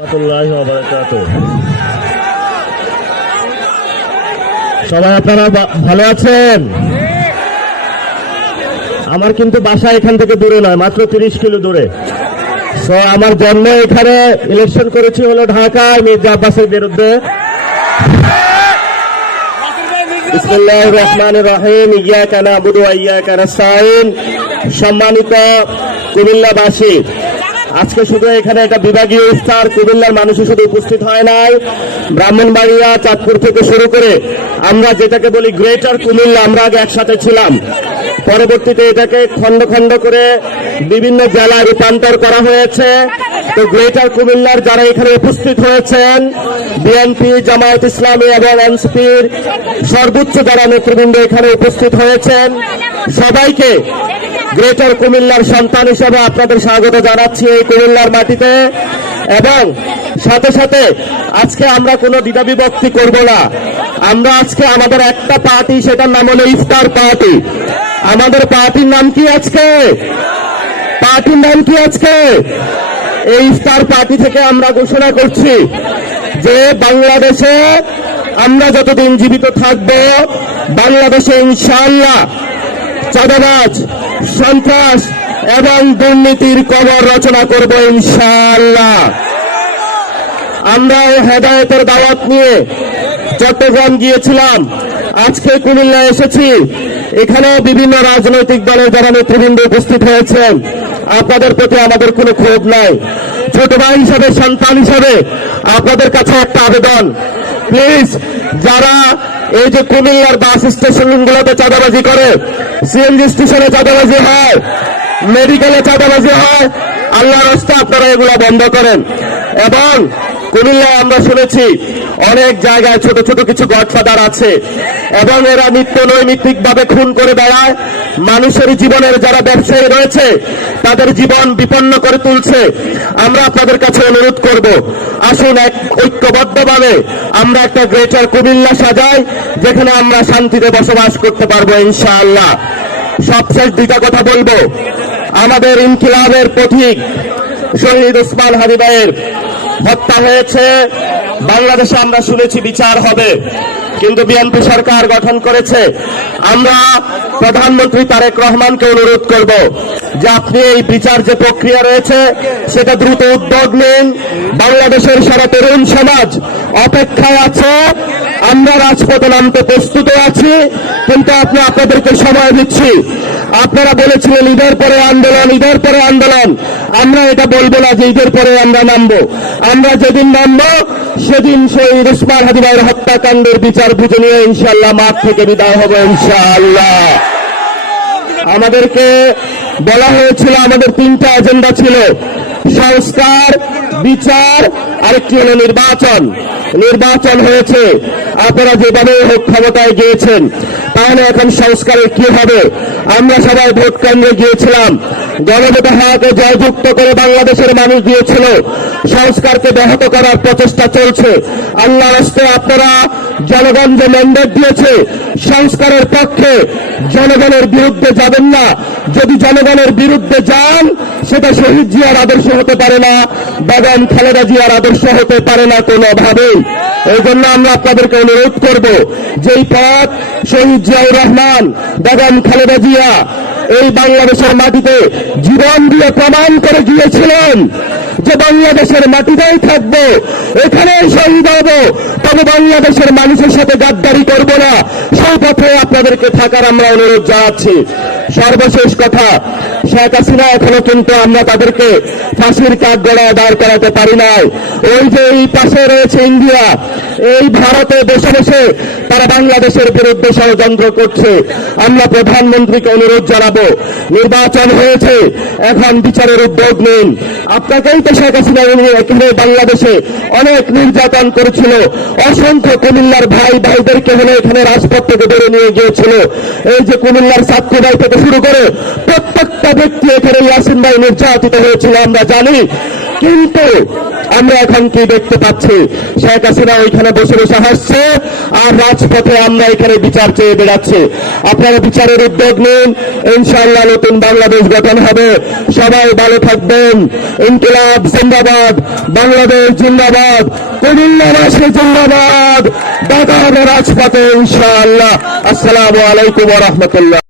রাহমাতুল্লাহি ওয়া বারাকাতুহু। সবাই আপনারা ভালো আছেন? আমার কিন্তু বাসা এখান থেকে দূরে নয়, মাত্র 30 কিলো দূরে। তো আমার জন্ম এখানে, ইলেকশন করেছি হলো ঢাকায় মির্জা আব্বাসের বিরুদ্ধে। বিসমিল্লাহির রহমানির রহিম। ইয়্যাকা না'বুদু ওয়া ইয়্যাকা নাস্তাঈন। সম্মানিত কুমিল্লাবাসী, আজকে শুধু এখানে একটা বিভাগীয় ইফতার, কুমিল্লার মানুষও শুধু উপস্থিত হয় নাই, ব্রাহ্মণবাড়িয়া, চাঁদপুর থেকে শুরু করে আমরা যেটাকে বলি গ্রেটার কুমিল্লা, আমরা আগে একসাথে ছিলাম। পরবর্তীতে এটাকে খন্ড খন্ড করে বিভিন্ন জেলায় রূপান্তর করা হয়েছে। তো গ্রেটার কুমিল্লার যারা এখানে উপস্থিত হয়েছেন, বিএনপি, জামায়াত ইসলামী এবং এনসিপির সর্বোচ্চ যারা নেতৃবৃন্দ এখানে উপস্থিত হয়েছেন, সবাইকে গ্রেটার কুমিল্লার সন্তান হিসেবে আপনাদের স্বাগত জানাচ্ছি এই কুমিল্লার মাটিতে। এবং সাথে সাথে আজকে আমরা কোনো দ্বিধাবিভক্তি করব না। আমরা আজকে আমাদের একটা পার্টি, সেটার নাম হলো ইফতার পার্টি। আমাদের পার্টির নাম কি আজকে? পার্টির নাম কি আজকে? এই ইফতার পার্টি থেকে আমরা ঘোষণা করছি যে বাংলাদেশে আমরা যতদিন জীবিত থাকব, বাংলাদেশে ইনশাআল্লাহ চাঁদাবাজ, সন্ত্রাস এবং দুর্নীতির কবর রচনা করব ইনশাআল্লাহ। আমরা হেদায়েতের দাওয়াত নিয়ে চট্টগ্রাম গিয়েছিলাম, আজকে কুমিল্লা এসেছি। এখানে বিভিন্ন রাজনৈতিক দলের যারা নেতৃবৃন্দ উপস্থিত হয়েছেন, আপনাদের প্রতি আমাদের কোনো ক্ষোভ নাই। ছোট ভাই হিসাবে, সন্তান হিসাবে আপনাদের কাছে একটা আবেদন, প্লিজ যারা এই যে কুমিল্লার বাস স্টেশনগুলোতে চাঁদাবাজি করে, সিএনজি স্টেশনে চাঁদাবাজি হয়, মেডিকেলে চাঁদাবাজি হয়, আল্লাহর রাস্তায় আপনারা এগুলো বন্ধ করেন। এবং কুমিল্লায় আমরা শুনেছি অনেক জায়গায় ছোট ছোট কিছু গডফাদার আছে এবং এরা নিত্য নৈমিত্তিক ভাবে খুন করে বেড়ায়। মানুষের জীবনের যারা ব্যবসায়ী রয়েছে তাদের জীবন বিপন্ন করে তুলছে। আমরা আপনাদের কাছে অনুরোধ করব, আসুন এক ঐক্যবদ্ধভাবে আমরা একটা গ্রেটার কুমিল্লা সাজাই, যেখানে আমরা শান্তিতে বসবাস করতে পারবো ইনশাআল্লাহ। সবশেষ দুইটা কথা বলবো। আমাদের ইনকিলাবের পথিক শহীদ ওসমান হাদি ভাইয়ের হত্যা হয়েছে। বাংলাদেশে আমরা শুনেছি বিচার হবে, কিন্তু বিএনপি সরকার গঠন করেছে। আমরা প্রধানমন্ত্রী তারেক রহমানকে অনুরোধ করব যে আপনি এই বিচার যে প্রক্রিয়া রয়েছে সেটা দ্রুত উদ্যোগ নিন। বাংলাদেশের সারা তরুণ সমাজ অপেক্ষায় আছে, আমরা রাজপথে নামতে প্রস্তুত আছি, কিন্তু আপনাদেরকে সময় দিচ্ছি। আপনারা বলেছিলেন ঈদের পরে আন্দোলন, ঈদের পরে আন্দোলন। আমরা এটা বলবো না যে ঈদের পরে আমরা নামবো। আমরা যেদিন নামবো সেদিন শহীদ ওসমান হাদি ভাইয়ের হত্যাকাণ্ডের বিচার বুঝে নিয়ে ইনশাআল্লাহ মাঠ থেকে বিদায় হবো ইনশাআল্লাহ। আমাদেরকে বলা হয়েছিল আমাদের 3টা এজেন্ডা ছিল, সংস্কার, বিচার, আরেকটি হলো নির্বাচন। নির্বাচন হয়েছে, আপনারা যেভাবে হোক ক্ষমতায় গিয়েছেন, তাহলে এখন সংস্কারের কি হবে? আমরা সবাই ভোট কেন্দ্রে গিয়েছিলাম, গণভোট হওয়াকে জয়যুক্ত করে বাংলাদেশের মানুষ দিয়েছিল। সংস্কারকে ব্যাহত করার প্রচেষ্টা চলছে। আল্লাহর রাস্তায় আপনারা জনগণ যে ম্যান্ডেট দিয়েছে সংস্কারের পক্ষে, জনগণের বিরুদ্ধে যাবেন না। যদি জনগণের বিরুদ্ধে যান, সেটা শহীদ জিয়ার আদর্শ হতে পারে না, বেগম খালেদা জিয়ার আদর্শ হতে পারে না কোনোভাবেই। এই জন্য আমরা আপনাদেরকে অনুরোধ করব, যেই পথ শহীদ জিয়াউর রহমান, বেগম খালেদা জিয়া এই বাংলাদেশের মাটিতে জীবন দিয়ে প্রমাণ করে গিয়েছিলেন যে বাংলাদেশের মাটিতেই থাকবো, এখানেই শহীদ হব, তবে বাংলাদেশের মানুষের সাথে গাদ্দারি করব না, সেই পথে আপনাদেরকে থাকার আমরা অনুরোধ জানাচ্ছি। সর্বশেষ কথা, শেখ হাসিনা এখনো কিন্তু আমরা তাদেরকে ফাঁসির কাঠগড়ায় দাঁড় করাতে পারি নাই। ওই যে এই পাশে রয়েছে ইন্ডিয়া, এই ভারতে বসে বসে তারা বাংলাদেশের বিরুদ্ধে ষড়যন্ত্র করছে। আমরা প্রধানমন্ত্রীকে অনুরোধ জানাবো, নির্বাচন হয়েছে, এখন বিচারের উদ্যোগ নিন। আপনাকেই তো শেখ হাসিনা এখানে বাংলাদেশে অনেক নির্যাতন করেছিল, অসংখ্য কুমিল্লার ভাইদেরকে হলে এখানে রাজপথ থেকে বেড়ে নিয়ে গিয়েছিল। এই যে কুমিল্লার ছাত্র ভাই থেকে শুরু করে প্রত্যেকটা ব্যক্তি এখানে ইয়াসিন ভাই নির্যাতিত হয়েছিল, আমরা জানি। কিন্তু আমরা এখন কি দেখতে পাচ্ছি, শেখ হাসিনা ওইখানে বসে বসে হাসছে আর রাজপথে আমরা এখানে বিচার চেয়ে বেড়াচ্ছি। আপনারা বিচারের উদ্যোগ নিন, ইনশাআল্লাহ নতুন বাংলাদেশ গঠন হবে। সবাই ভালো থাকবেন। ইনকিলাব জিন্দাবাদ, বাংলাদেশ জিন্দাবাদ, কুমিল্লাবাসী জিন্দাবাদ, ঢাকার রাজপথে ইনশাআল্লাহ। আসসালামু আলাইকুম ওয়া রাহমাতুল্লাহ।